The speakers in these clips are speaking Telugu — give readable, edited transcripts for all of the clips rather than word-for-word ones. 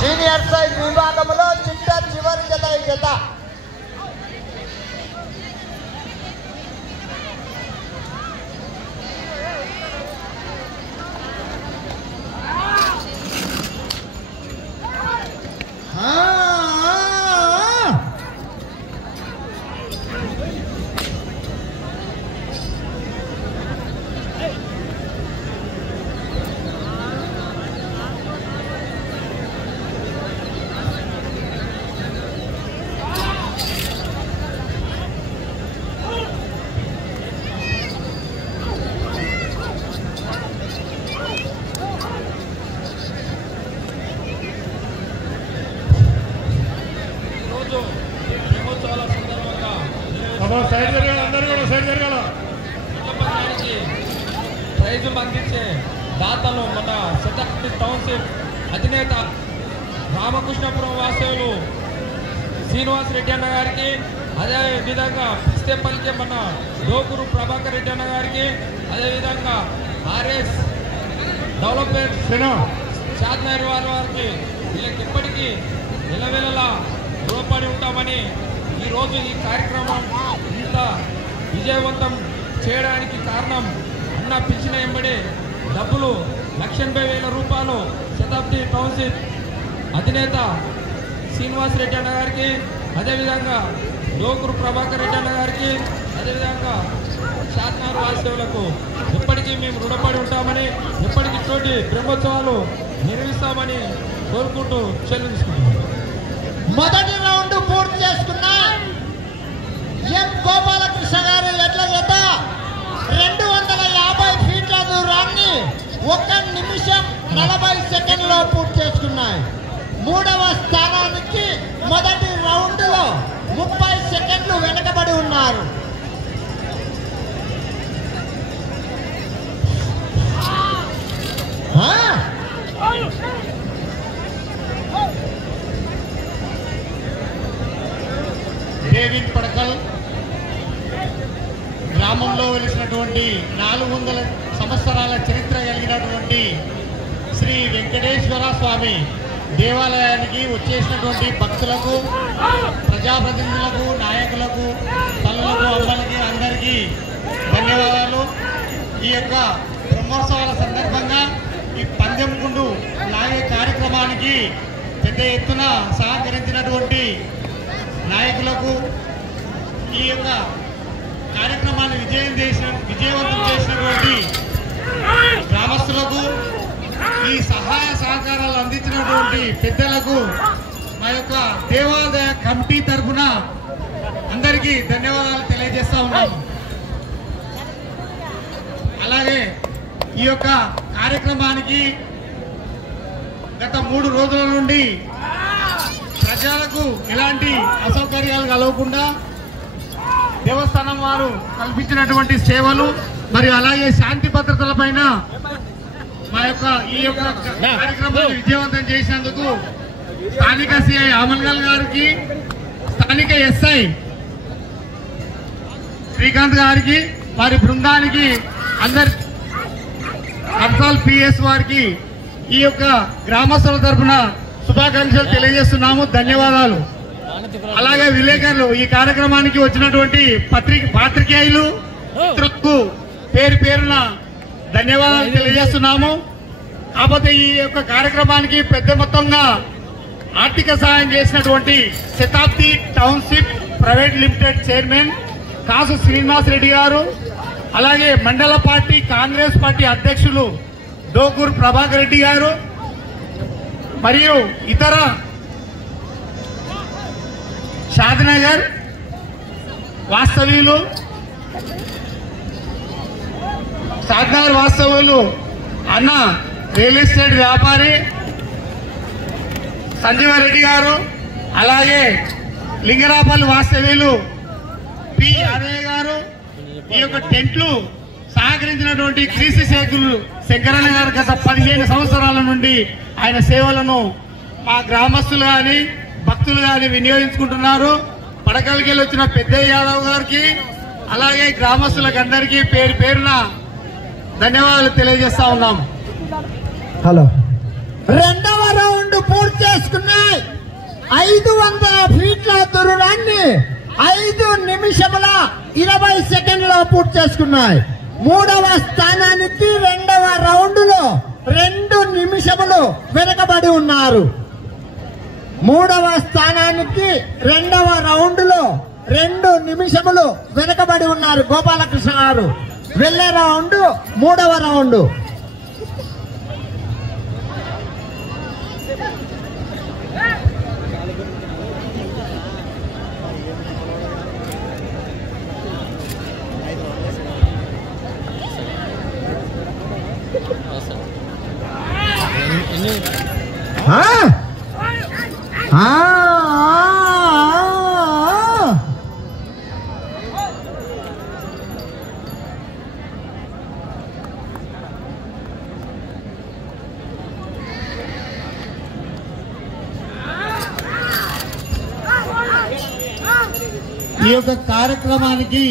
సీనియర్ సైజ్ విభాగంలో చిట్ట చివరి జత ఈ జత. ప్రైజులు అందించే దాతలు మన శతాబ్ది టౌన్షిప్ అధినేత రామకృష్ణపురం వాస్తవులు శ్రీనివాస్ రెడ్డి అన్న గారికి, అదేవిధంగా పిస్తేపల్లికి మన డోకూరు ప్రభాకర్ రెడ్డి అన్న గారికి, అదేవిధంగా ఆర్ఎస్ డెవలప్మెంట్ షాద్నగర్ వారికి వీళ్ళకి ఎప్పటికీ నిలవేళలా రుణపడి ఉంటామని ఈరోజు ఈ కార్యక్రమం ఇంత విజయవంతం చేయడానికి కారణం అన్న పిలిచిన వెంబడే డబ్బులు 1,80,000 రూపాయలు శతాబ్ది టౌన్షిప్ అధినేత శ్రీనివాస్ రెడ్డి అన్న గారికి, అదేవిధంగా డోకూరు ప్రభాకర్ రెడ్డి అన్న గారికి, అదేవిధంగా షాద్నగర్ వాస్తవులకు ఎప్పటికీ మేము రుణపడి ఉంటామని, ఎప్పటికీ ఇటువంటి బ్రహ్మోత్సవాలు నిర్వహిస్తామని కోరుకుంటూ చెల్లించుకుంటున్నాం. మొదటి రౌండ్ పూర్తి చేసుకున్న ఎం గోపాలకృష్ణ గారు ఎడ్ల జత 250 ఫీట్ల దూరాన్ని 1 నిమిషం 40 సెకండ్లో పూర్తి చేసుకున్నాయి. మూడవ స్థానానికి మొదటి రౌండ్లో 30 సెకండ్లు వెనుకబడి ఉన్నారు. డేవిడ్ పడకల్ గ్రామంలో వెలిసినటువంటి 400 సంవత్సరాల చరిత్ర కలిగినటువంటి శ్రీ వెంకటేశ్వర స్వామి దేవాలయానికి వచ్చేసినటువంటి భక్తులకు, ప్రజాప్రతినిధులకు, నాయకులకు, తల్లులకు, అమ్మలకి అందరికీ ధన్యవాదాలు. ఈ యొక్క బ్రహ్మోత్సవాల సందర్భంగా ఈ పందెం గుండు లాగే కార్యక్రమానికి పెద్ద ఎత్తున సహకరించినటువంటి నాయకులకు, ఈ యొక్క కార్యక్రమాన్ని విజయవంతం చేసినటువంటి గ్రామస్తులకు, ఈ సహాయ సహకారాలు అందించినటువంటి పెద్దలకు మా యొక్క దేవాలయ కమిటీ తరఫున అందరికీ ధన్యవాదాలు తెలియజేస్తా ఉన్నాము. అలాగే ఈ యొక్క కార్యక్రమానికి గత 3 రోజుల నుండి ప్రజలకు ఎలాంటి అసౌకర్యాలు కలగకుండా దేవస్థానం వారు కల్పించినటువంటి సేవలు మరియు అలాగే శాంతి భద్రతల పైన మా యొక్క ఈ యొక్క కార్యక్రమాన్ని విజయవంతం చేసినందుకు స్థానిక సిఐ అమన్గల్ గారికి, స్థానిక ఎస్ఐ శ్రీకాంత్ గారికి, వారి బృందానికి, అందరి అబ్దాల్ పిఎస్ వారికి ఈ యొక్క గ్రామస్తుల తరఫున శుభాకాంక్షలు తెలియజేస్తున్నాము. ధన్యవాదాలు. అలాగే విలేకరులు, ఈ కార్యక్రమానికి వచ్చినటువంటి పాత్రికేయులు పేరు పేరున ధన్యవాదాలు తెలియజేస్తున్నాము. కాకపోతే ఈ యొక్క కార్యక్రమానికి పెద్ద మొత్తంగా ఆర్థిక సహాయం చేసినటువంటి శతాబ్ది టౌన్షిప్ ప్రైవేట్ లిమిటెడ్ చైర్మన్ కాసు శ్రీనివాస్ రెడ్డి గారు, అలాగే మండల పార్టీ కాంగ్రెస్ పార్టీ అధ్యక్షులు డోకూరు ప్రభాకర్ రెడ్డి గారు మరియు ఇతర షాద్నగర్ వాస్తవ్యులు అన్న రియల్ ఎస్టేట్ వ్యాపారి సంజీవారెడ్డి గారు, అలాగే లింగరాపల్లి వాస్తవ్యులు పి అదయ్య గారు, ఈ యొక్క టెంట్లు సహకరించినటువంటి క్రీసి శంకరన్న గారు గత 15 సంవత్సరాల నుండి ఆయన సేవలను మా గ్రామస్తులు కానీ భక్తులు కానీ వినియోగించుకుంటున్నారు. పడకలకి వచ్చిన పెద్దయ్య యాదవ్ గారికి, అలాగే గ్రామస్తులకు అందరికీ పేరు పేరున ధన్యవాదాలు తెలియజేస్తా ఉన్నాం. హలో, రెండవ రౌండ్ పూర్తి చేసుకున్న 500 ఫీట్ల దూరాన్ని 5 నిమిషముల 20 సెకండ్లో పూర్తి చేసుకున్నాయి. 3వ స్థానానికి 2వ రౌండ్లో 2 నిమిషములు వెనుకబడి ఉన్నారు. 3వ స్థానానికి 2వ రౌండ్లో 2 నిమిషములు వెనుకబడి ఉన్నారు గోపాలకృష్ణ గారు. వెళ్ళే రౌండ్ 3వ రౌండ్. ఈ యొక్క కార్యక్రమానికి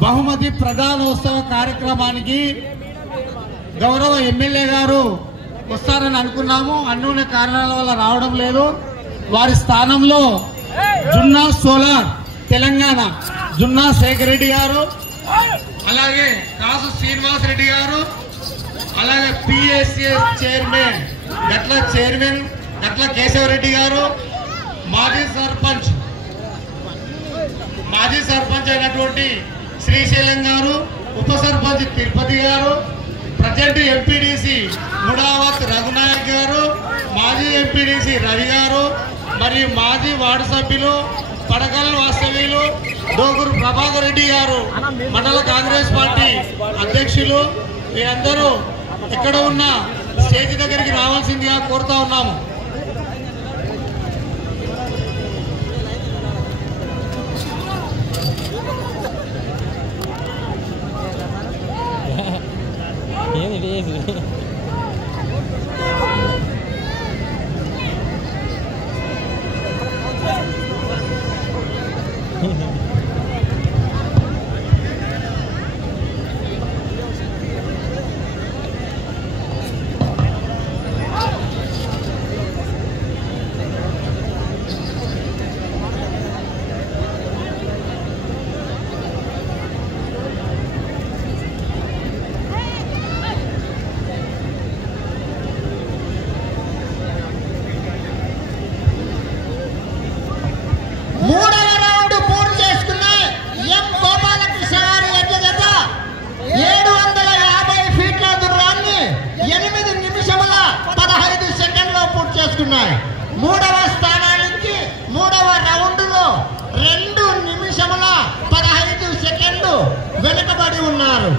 బహుమతి ప్రధానోత్సవ కార్యక్రమానికి గౌరవ ఎమ్మెల్యే గారు వస్తారని అనుకున్నాము. అన్ని కారణాల వల్ల రావడం లేదు. వారి స్థానంలో జున్నా సోలార్ తెలంగాణ జున్నా శేఖర్ రెడ్డి గారు, అలాగే కాసు శ్రీనివాస్ రెడ్డి గారు, అలాగే పిఎస్సిఎస్ చైర్మన్ గట్ల కేశవరెడ్డి గారు, మాజీ సర్పంచ్ అయినటువంటి శ్రీశైలం గారు, ఉప సర్పంచ్ తిరుపతి గారు, ప్రజెంట్ ఎంపీడీసీ ముడావత్ రఘునాయక్ గారు, మాజీ ఎంపీడీసీ రవి గారు, మరియు మాజీ వార్డు సభ్యులు పడకల్ వాస్తవ్యులు డోగురు ప్రభాకర్ రెడ్డి గారు, మండల కాంగ్రెస్ పార్టీ అధ్యక్షులు, వీరందరూ ఇక్కడ ఉన్న స్టేజ్ దగ్గరికి రావాల్సిందిగా కోరుతా ఉన్నాము. మూడవ స్థానానికి 3వ రౌండ్లో 2 నిమిషముల 15 సెకండ్లు వెనుకబడి ఉన్నారు.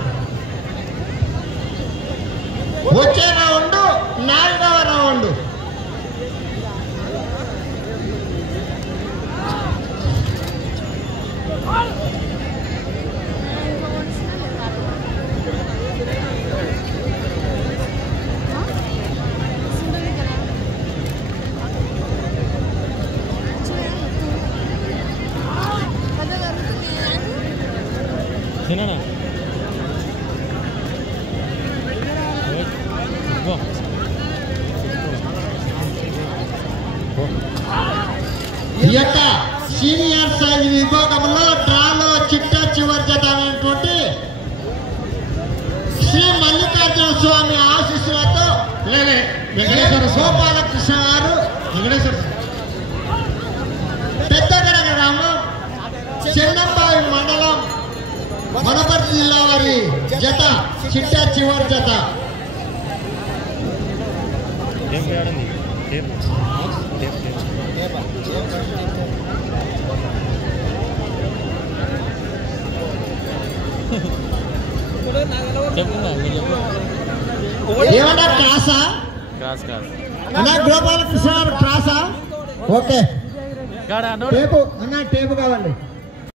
వచ్చే రౌండ్ 4వ రౌండ్. ఈ యొక్క సీనియర్ సైజ్ విభాగంలో డ్రాలో చిట్ట చివరి జత అయినటువంటి శ్రీ మల్లికార్జున స్వామి ఆశీస్సులతో గోపాలకృష్ణ గారు పెద్దగడ గ్రామం చెన్నంబాయి మండలం వనపర్తి జిల్లా వారి జత చిట్ట చివరి జత. ఏమన్నా క్లాసా అన్నా గోపాలకృష్ణ క్లాసా? ఓకే టేపు అన్నా టేపు కావాలి.